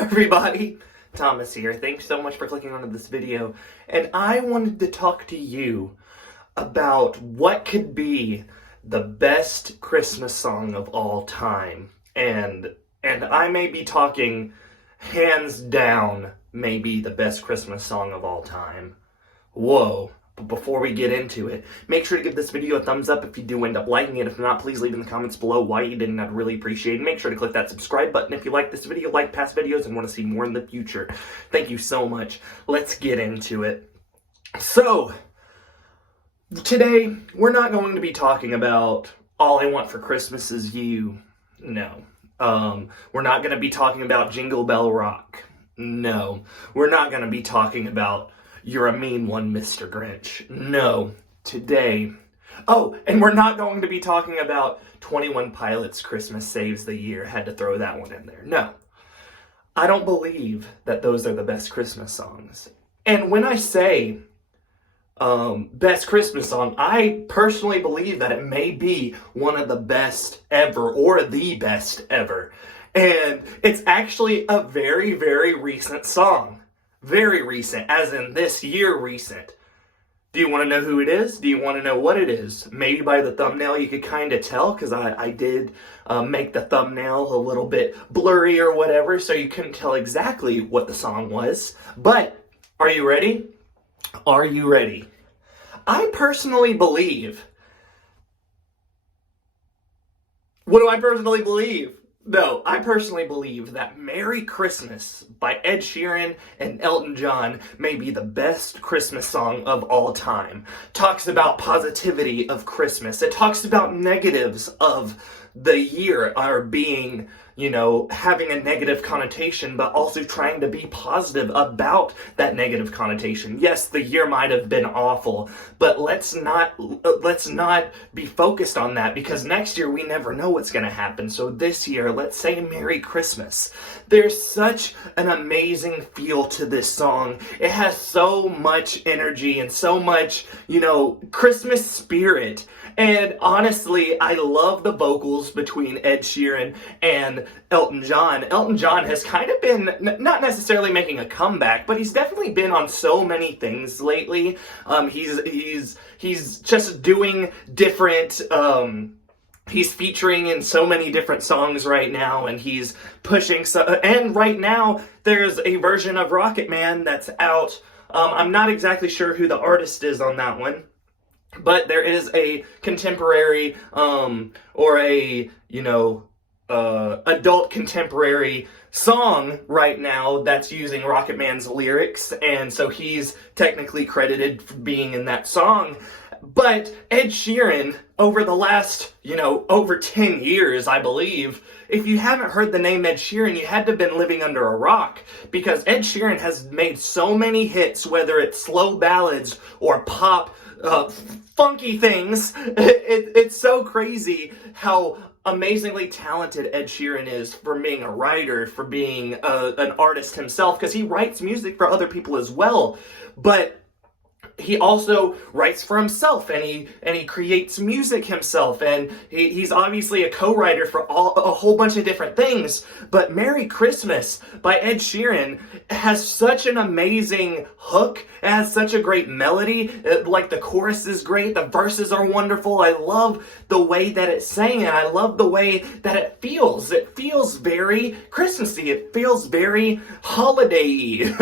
everybody, Thomas here. Thanks so much for clicking onto this video, and I wanted to talk to you about what could be the best Christmas song of all time, and I may be talking hands down maybe the best Christmas song of all time. Whoa. But before we get into it, make sure to give this video a thumbs up if you do end up liking it. If not, please leave in the comments below why you didn't. I'd really appreciate it. Make sure to click that subscribe button if you like this video, like past videos, and want to see more in the future. Thank you so much. Let's get into it. So, today, we're not going to be talking about All I Want for Christmas Is You. No. We're not going to be talking about Jingle Bell Rock. No. We're not going to be talking about You're a Mean One, Mr. Grinch. No. Today. Oh, and we're not going to be talking about 21 Pilots' Christmas Saves the Year. Had to throw that one in there. No. I don't believe that those are the best Christmas songs. And when I say best Christmas song, I personally believe that it may be one of the best ever, or the best ever. And it's actually a very, very recent song. Very recent, as in this year recent. Do you want to know who it is? Do you want to know what it is? Maybe by the thumbnail you could kind of tell, because I did make the thumbnail a little bit blurry or whatever, so you couldn't tell exactly what the song was. But, are you ready? Are you ready? I personally believe... What do I personally believe? No, I personally believe that Merry Christmas by Ed Sheeran and Elton John may be the best Christmas song of all time. Talks about positivity of Christmas. It talks about negatives of the year are being, having a negative connotation, but also trying to be positive about that negative connotation. Yes, the year might have been awful, but let's not be focused on that, because next year we never know what's going to happen. So this year, let's say Merry Christmas. There's such an amazing feel to this song. It has so much energy and so much, Christmas spirit. And honestly, I love the vocals between Ed Sheeran and Elton John. Elton John has kind of been, not necessarily making a comeback, but he's definitely been on so many things lately. He's just doing different, he's featuring in so many different songs right now, and he's pushing, and right now, there's a version of Rocket Man that's out. I'm not exactly sure who the artist is on that one. But there is a contemporary, or a, adult contemporary song right now that's using Rocket Man's lyrics, and so he's technically credited for being in that song. But Ed Sheeran, over the last, over 10 years, I believe, if you haven't heard the name Ed Sheeran, you had to have been living under a rock, because Ed Sheeran has made so many hits, whether it's slow ballads or pop, funky things. It's so crazy how amazingly talented Ed Sheeran is for being a writer, for being an artist himself, because he writes music for other people as well. But he also writes for himself, and he creates music himself, and he's obviously a co-writer for a whole bunch of different things. But Merry Christmas by Ed Sheeran has such an amazing hook. It has such a great melody. The chorus is great. The verses are wonderful. I love the way that it's sang, and I love the way that it feels. It feels very Christmassy. It feels very holiday-y.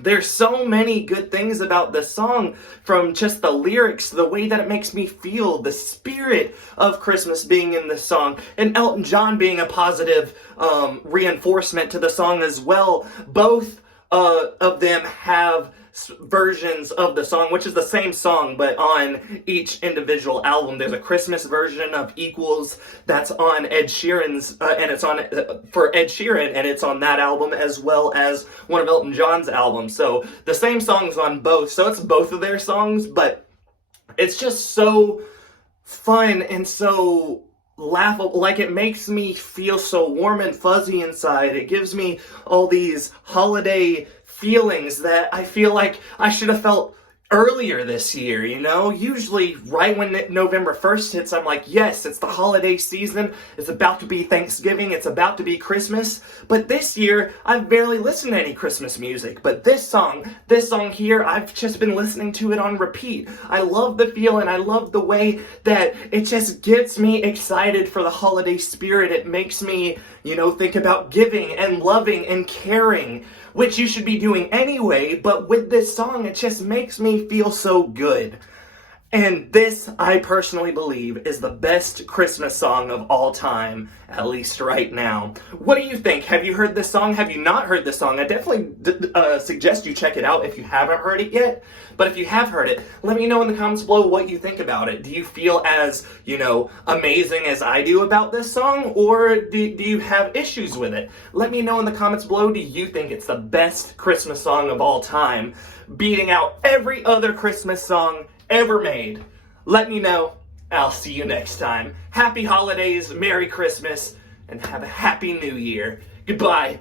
There's so many good things about this song, from just the lyrics, the way that it makes me feel, the spirit of Christmas being in this song, and Elton John being a positive reinforcement to the song as well. Both of them have versions of the song, which is the same song, but on each individual album. There's a Christmas version of Equals that's on Ed Sheeran's, and it's on for Ed Sheeran, and it's on that album, as well as one of Elton John's albums. So the same song's on both, so it's both of their songs, but it's just so fun and so laughable. Like, it makes me feel so warm and fuzzy inside. It gives me all these holiday feelings that I feel like I should have felt earlier this year, you know? Usually right when November 1st hits, I'm like, yes, it's the holiday season, it's about to be Thanksgiving, it's about to be Christmas. But this year, I've barely listened to any Christmas music. But this song here, I've just been listening to it on repeat. I love the feel and I love the way that it just gets me excited for the holiday spirit. It makes me, you know, think about giving and loving and caring, which you should be doing anyway, but with this song, it just makes me feel so good. And this, I personally believe, is the best Christmas song of all time, at least right now. What do you think? Have you heard this song? Have you not heard this song? I definitely suggest you check it out if you haven't heard it yet. But if you have heard it, let me know in the comments below what you think about it. Do you feel as, you know, amazing as I do about this song? Or do you have issues with it? Let me know in the comments below. Do you think it's the best Christmas song of all time, beating out every other Christmas song ever made? Let me know. I'll see you next time. Happy holidays, Merry Christmas, and have a Happy New Year. Goodbye.